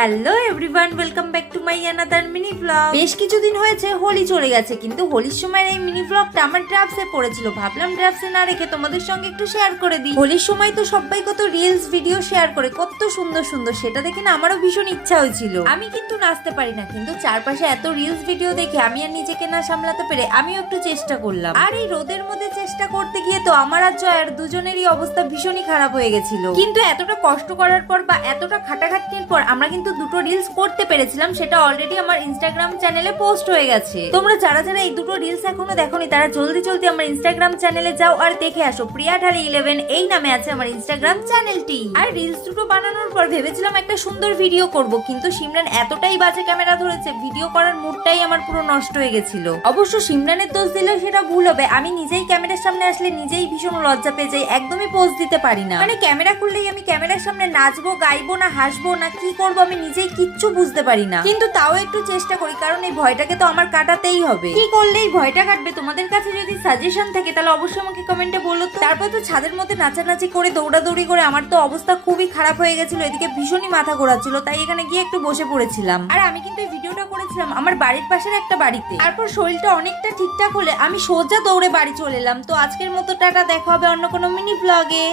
Hello everyone, welcome back to my another mini blog. বেশ কিছুদিন হয়েছে হোলি চলে গেছে, কিন্তু হোলির সময় এই মিনি ব্লগটা আমার ড্রাফটসে পড়েছিল। ভাবলাম ড্রাফটসে না রেখে তোমাদের সঙ্গে একটু শেয়ার করে দিই। হোলির সময় তো সবাই কত রিলস ভিডিও শেয়ার করে, কত সুন্দর সুন্দর, সেটা দেখে না আমারও ভীষণ ইচ্ছা হয়েছিল। আমি কিন্তু নাচতে পারি না, কিন্তু চারপাশে এত রিলস ভিডিও দেখে আমি আর নিজেকে না সামলাতে পেরে আমিও একটু চেষ্টা করলাম। আর এই রোদের মধ্যে চেষ্টা করতে গিয়ে তো আমার আর জয়ার দুজনেরই অবস্থা ভীষণই খারাপ হয়ে গেছিল। কিন্তু এতটা কষ্ট করার পর বা এতটা খাটাখাটনির পর আমরা কিন্তু দুটো রিলস করতে পেরেছিলাম, সেটা অলরেডি আমার ইনস্টাগ্রাম চ্যানেলে পোস্ট হয়ে গেছে। তোমরা যারা যারা এই দুটো রিলস এখনো দেখোনি তারা জলদি জলদি আমার ইনস্টাগ্রাম চ্যানেলে যাও আর দেখে আসো। প্রিয়া ঢালি 11 এই নামে আছে আমার ইনস্টাগ্রাম চ্যানেলটি। আর রিলস দুটো বানানোর পর ভেবেছিলাম একটা সুন্দর ভিডিও করব, কিন্তু সিমরান এতটাই বাজে ক্যামেরা ধরেছে, ভিডিও করার মুডটাই আমার পুরো নষ্ট হয়ে গেছিল। অবশ্য সিমরানের দোষ দিলেও সেটা ভুল হবে। আমি নিজেই ক্যামেরার সামনে আসলে নিজেই ভীষণ লজ্জা পেয়ে যাই, একদমই পোজ দিতে পারি না। মানে ক্যামেরা খুললেই আমি ক্যামেরার সামনে নাচবো, গাইবো না হাসবো না কি করবো আমি নিজেই কিচ্ছু বুঝতে পারি না। কিন্তু তাও একটু চেষ্টা করি, কারণ এই ভয়টাকে তো আমার কাটাতেই হবে। কি করলে এই ভয়টা কাটবে? তোমাদের কাছে যদি সাজেশন থাকে তাহলে অবশ্যই আমাকে কমেন্টে বলো তো। তারপর তো ছাদের মধ্যে নাচানাচি করে দৌড়াদৌড়ি করে আমার তো অবস্থা খুবই খারাপ হয়ে গেছিল, এদিকে ভীষণই মাথা ঘোরাচ্ছিল, তাই এখানে গিয়ে একটু বসে পড়েছিলাম। আর আমি কিন্তু এই ভিডিওটা করেছিলাম আমার বাড়ির পাশের একটা বাড়িতে। তারপর শরীরটা অনেকটা ঠিকঠাক হলে আমি সোজা দৌড়ে বাড়ি চলে এলাম। তো আজকের মতো টাটা, দেখা হবে অন্য কোনো মিনি ব্লগে।